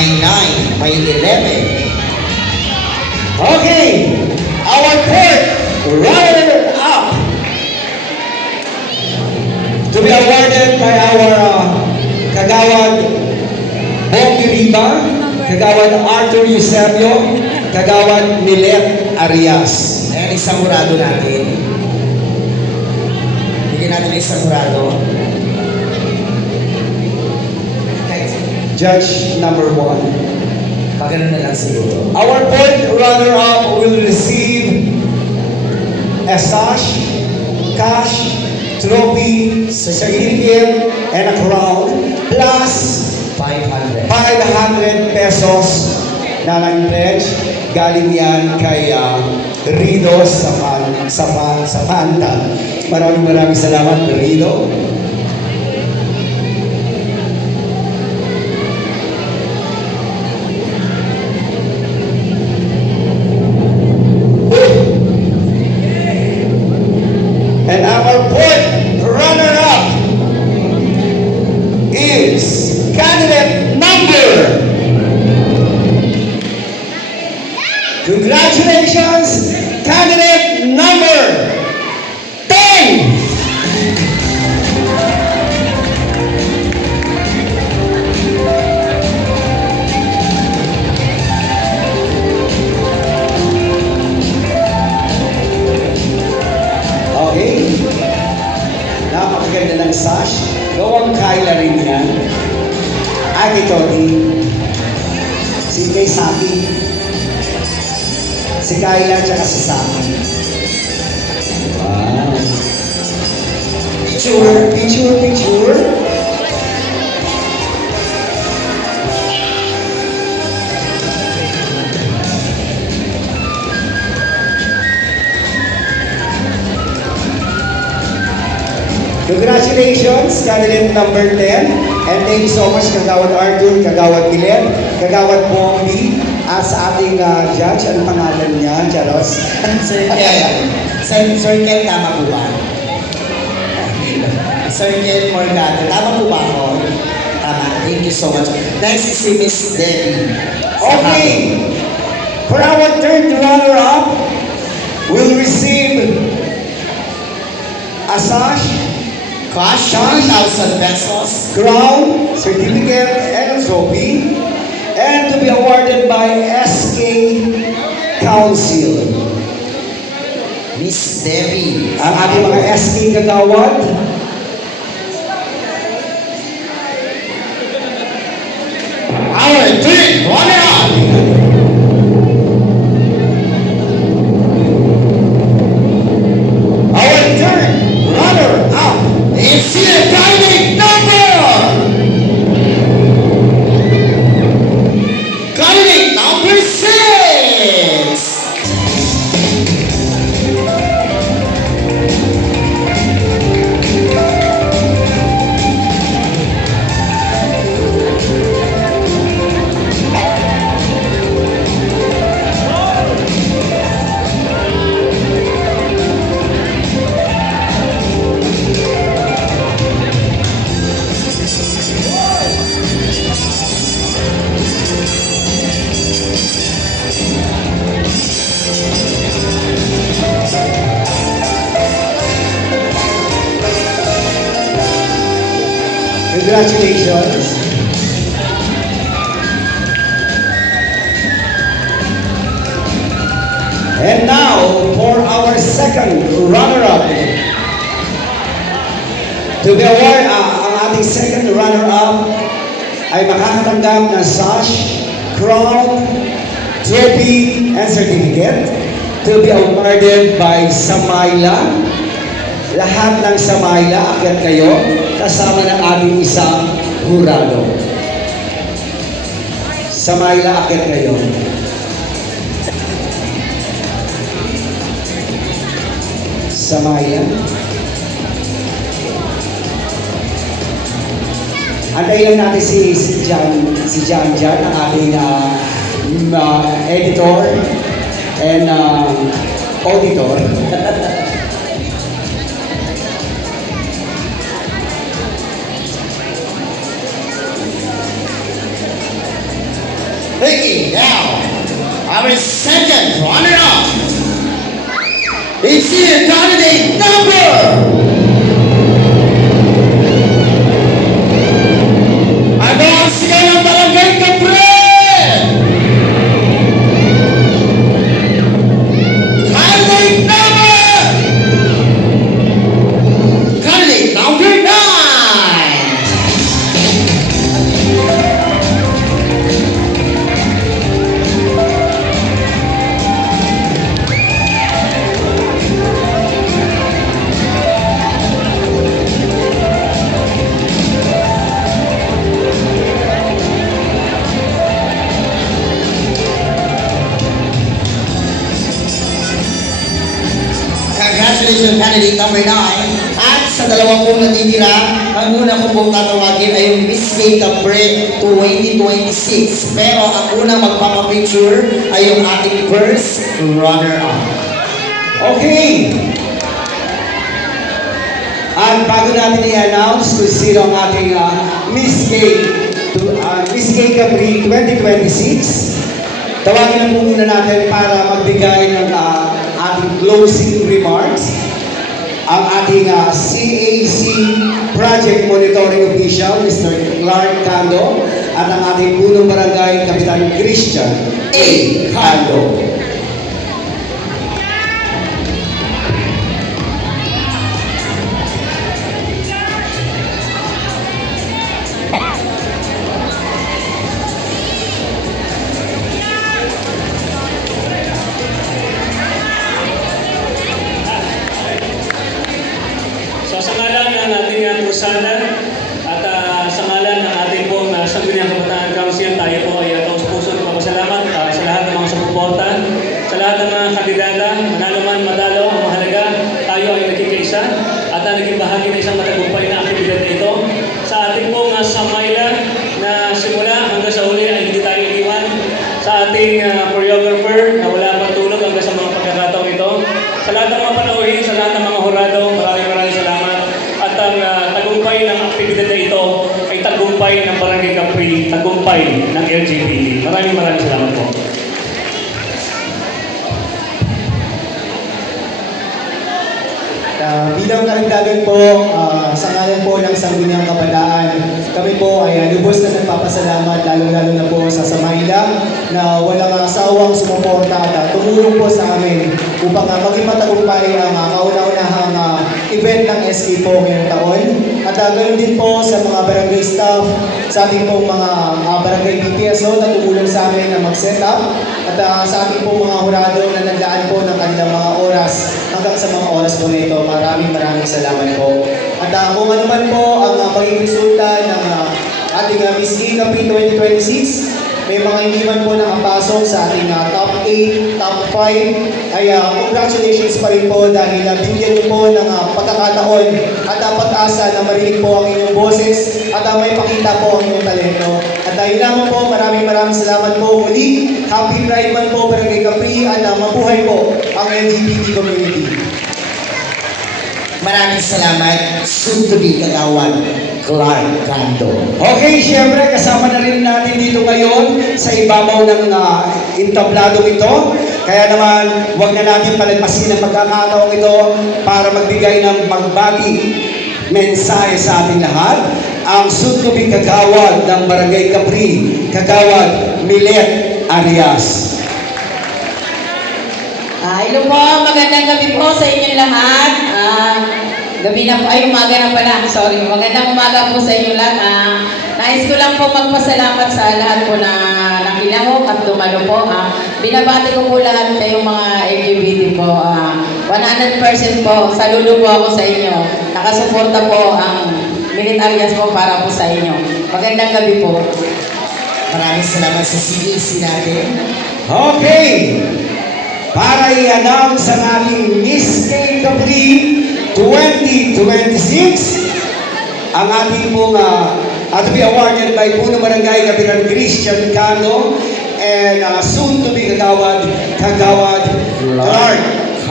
may 9, may 11. Okay, our fourth runner-up to be awarded by our Kagawad Bong Riba, Kagawad Arthur Eusebio, Kagawad Milet Arias. Ayan, isang hurado natin. Bigyan natin ng isang hurado. Judge number 1. Pagano na lang siguro. Our fourth runner-up will receive a sash, cash, trophy, certificate, and a crown, plus 500. 500 pesos na nag-pledge. Galing yan kay Rido sa Panta. Maraming salamat, Rido. And our fourth runner-up is candidate number. Congratulations, candidate number 10. Okay. Napakaganda ng sash. Gawang Kyla rin yan. Ate Toti. Si Kay Saki. Si Kyla tsaka si Saki. Wow. Picture. Congratulations, candidate number 10. And thank you so much, Kagawad Arthur, Kagawad Milet, Kagawad Bombi, at sa ating judge. Ano pangalan niya, Charos? Sir Ken. Sir Ken, tama po ba? Sir Ken Morgado, tama po ba ako? Tama. Thank you so much. Next is si Miss Debbie. Okay. For our third runner-up, we'll receive a sash, Cash, 1,000 pesos. crown, certificate, and a trophy, and to be awarded by SK Council. Miss Debbie. Ang ating mga SK Kagawad, Our third runner-up. our third runner-up, It's your candidate number. Candidate number 6. congratulations. And now, for our second runner-up. To be award, ang ating second runner-up ay makakatanggap ng sash, crown, trophy, and certificate to be awarded by Samayla. Lahat ng Samayla, akyat kayo, kasama ng ating isang hurado. Samayla, akyat kayo. Samayla. Antayin lang natin si John, ang ating editor and auditor. dear candidate number... Ano ang sigaw ng Barangay Kapre? Candidate number 9! Congratulations, candidate number 9. At sa dalawang pong natitira, ang una kong pong tatawagin ay yung Miss Gay Capre 2026. Pero ang unang magpapapicture ay yung ating first runner-up. Okay. At bago natin i-announce kung sino ang ating Miss Gay Capri 2026, tawagin na po muna natin para magbigay ng ating closing remarks ang ating CAC Project Monitoring Official, Mr. Clark Cando, at ang ating punong barangay, Kapitan Christian A. Cando. Sa ngalan ng ating Pusana at sa ngalan ng ating pong Sangguniang Kabataan Council, tayo po ay taos puso ng papasalamat sa lahat ng mga sumuporta, sa lahat ng mga kandidata, manalo man madalo, ang mahalaga, tayo ay nagkikaisa at naging bahagi ng isang matagumpay na aktibidad na ito. Sa ating pong Samayla na simula hanggang sa huli ay hindi tayo iwan. Sa ating choreographer na wala pang tulog hanggang sa mga pagkakataong ito. Sa lahat ng mga panauhin, sa lahat ng mga hurado, maraming salamat. At ang tagumpay ng aktibidad na ito ay tagumpay ng Barangay Capri, tagumpay ng LGBT. Maraming salamat po. Bilang karagdagan po, sa ngalan po ng Sangguniang Kabataan, kami po ay lubos na nagpapasalamat, lalo-lalo na po sa Samayla na walang asawang sumuporta at tumulong po sa amin upang maging matagumpay ang kauna-unahang event ng SK po ngayong taon. At ganoon din po sa mga barangay staff, sa ating pong mga barangay PPSO na tumulong sa amin na mag-set up, at sa ating pong mga hurado na naglaan po ng kanilang mga oras hanggang sa mga oras po na ito. Maraming salamat po. At kung ano man po ang magiging resulta ng ating Miss Gay Capri 2026, may mga hindi man po nakapasok sa ating top 8, top 5, ay congratulations pa rin po dahil bigyan niyo po ng pagkakataon at pag-asa na marinig po ang inyong boses at may pakita po ang inyong talento. At dahil lamang po, maraming salamat po muli. Happy Pride Month po, Barangay Capri, at mabuhay po ang LGBT community. Maraming salamat, soon to be kagawad, Clark Cando. Okay, siyempre kasama na rin natin dito ngayon sa ibabaw ng entabladong ito. Kaya naman, huwag na natin palagpasin ang pagkakataong ito para magbigay ng magbagi mensahe sa ating lahat. Ang soon to be kagawad ng Barangay Capri, Kagawad Milet Arias. Hello po, magandang gabi po sa inyong lahat. Gabi na po, umaga na pala, sorry. Magandang umaga po sa inyong lahat. Nais ko lang po magpasalamat sa lahat po na nakilahok at dumalo po. Binabati ko po lahat kayong mga LGBT po. 100% po, saludo po ako sa inyo. Nakasuporta po ang Milet Arias po para po sa inyo. Magandang gabi po. Maraming salamat sa CDC natin. Okay! Para i-announce ang ating Miss Gay Capri 2026, ang ating pong to be awarded by Puno Barangay Kapitan Christian Cando and soon to be Kagawad Clark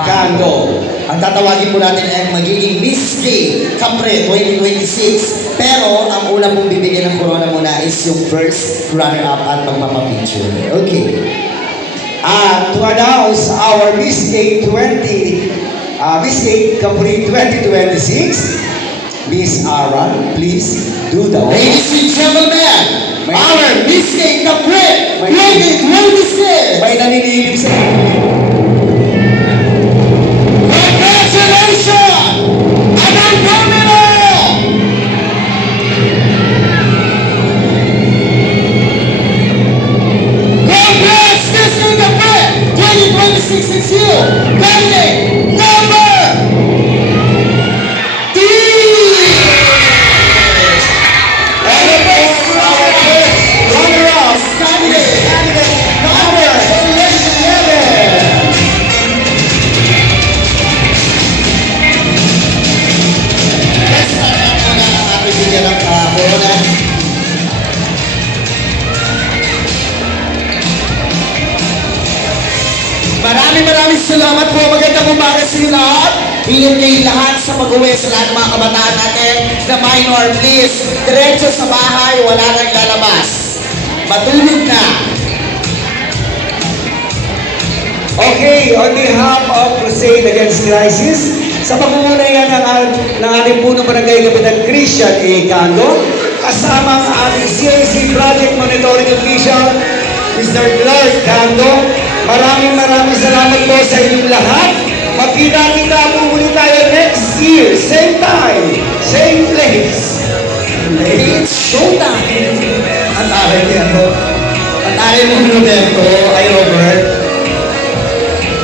Cando. Ang tatawagin po natin ay magiging Miss Gay Capre 2026. Pero ang una pong bibigyan ng corona muna is yung first runner-up at magpapapicture. Okay. To announce our Miss Gay 2026 Miss Kate Capri 2026. Miss Ara, please do the honor. Ladies and gentlemen, our Miss Kate Capri 2026. May naninilip sa Congratulations! Anong numero? Congrats, Miss Kate Capri 2026 is you. Candidate number 3. And the first runner-up candidate number 11. Let's start muna ang ating bigyan ng corona. Maraming salamat po. Magandang umaga sa inyo lahat. Ingat kayo lahat sa pag-uwi sa lahat ng mga kabataan natin na minor, please. Diretso sa bahay, wala nang lalabas. Matulog na. Okay, on behalf of Crusade Against Crisis, sa pangunguna yan ng ating punong barangay Kapitan Christian A. Cando, kasama ang ating CIC Project Monitoring Official, Mr. Clark Cando, maraming salamat po sa inyong lahat. Magkita-kita po muli tayo next year, same time, same place. It's showtime. Ang akin niya po. Ang akin mo, Roberto, ay Robert.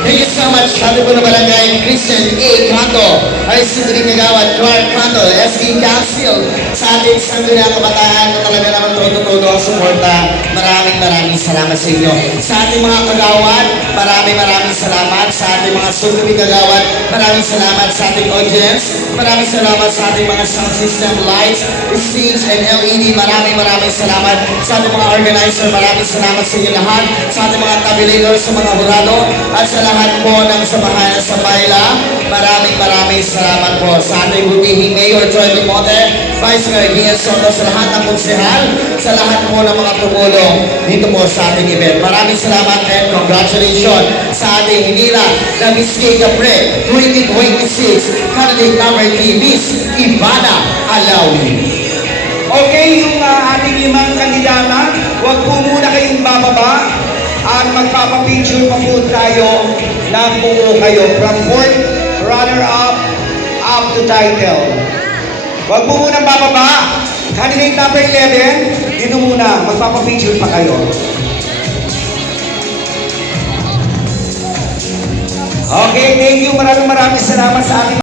Thank you so much. Sabi po na barangay Christian A. Canto, ay Sindri Kagawad, Clark Canto, SB Council, sa ating sangguniang kabataan na talaga naman todo-todo ang suporta. Maraming salamat sa inyo. Sa ating mga kagawad, maraming salamat. Sa ating mga sundumi kagawad, maraming salamat sa ating audience. Maraming salamat sa ating mga sound system, lights, stage, and LED. Maraming salamat sa ating mga organizer. Maraming salamat sa inyo lahat. Sa ating mga tabulators, sa mga hurado, at sa lahat po ng samahan sa Bayla. Maraming salamat po sa ating butihing Mayor Joy Limonte, Vice Mayor Gian Soto, sa lahat ng konsehal, sa lahat po ng mga tumulong dito po sa ating event. Maraming salamat and congratulations sa ating hinila na Miss Kate Capri 2026, candidate number 3, Miss Ivana Alawi. Okay, yung ating limang kandidata, huwag po muna kayong bababa at magpapapicture pa po tayo ng buo kayo from fourth runner-up up to title. Huwag po muna bababa. Candidate number 11, dito muna, magpapapicture pa kayo. Okay, thank you. Maraming salamat sa ating